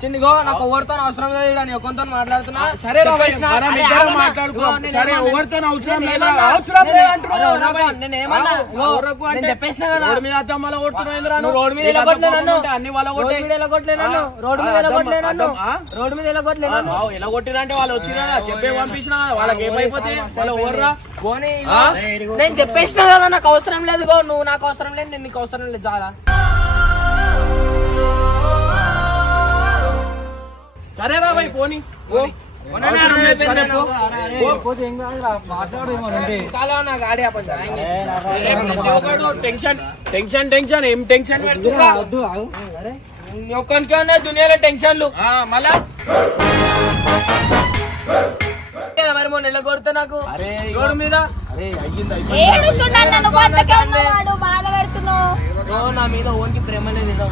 చిన్నగో నాకు ఎవరితో అవసరం లేదు అని ఒకరితో మాట్లాడుతున్నా. సరే మాట్లాడుకో. సరే ఎవరితో అవసరం లేదు, అవసరం లేదు అంటున్నావు. నేను చెప్పేసిన కదా రోడ్డు మీద అద్దమ్మలో కొట్టుకునేంద్రా నువ్వు. రోడ్డు మీద ఎలగొట్టలేను, అన్ని వాళ్ళ రోడ్డు మీద ఎలగొట్టలేను, రోడ్డు మీద ఎలగొట్టలేను, రోడ్డు మీద ఎలగొట్టలేను. ఎలా కొట్టిరంటే వాళ్ళు వచ్చినా చెప్పే పంపించినా వాళ్ళకి ఏమైపోతే వాళ్ళు ఎవర్రా. నేను చెప్పేసిన కదా నాకు అవసరం లేదు గో, నువ్వు నాకు అవసరం లేదు, నేను నీకు అవసరం లేదు. చాలా సరే రా భయ్ పోనీ. టెన్షన్ టెన్షన్ టెన్షన్ ఏం టెన్షన్ పెడుతున్నా ఒక్కరికి ఉన్నాయి దునియాలో టెన్షన్లు. మళ్ళా మరి మొన్న నిలగొడితే నాకు రోడ్డు మీద నా మీద ఓన్కి ప్రేమ లేదు.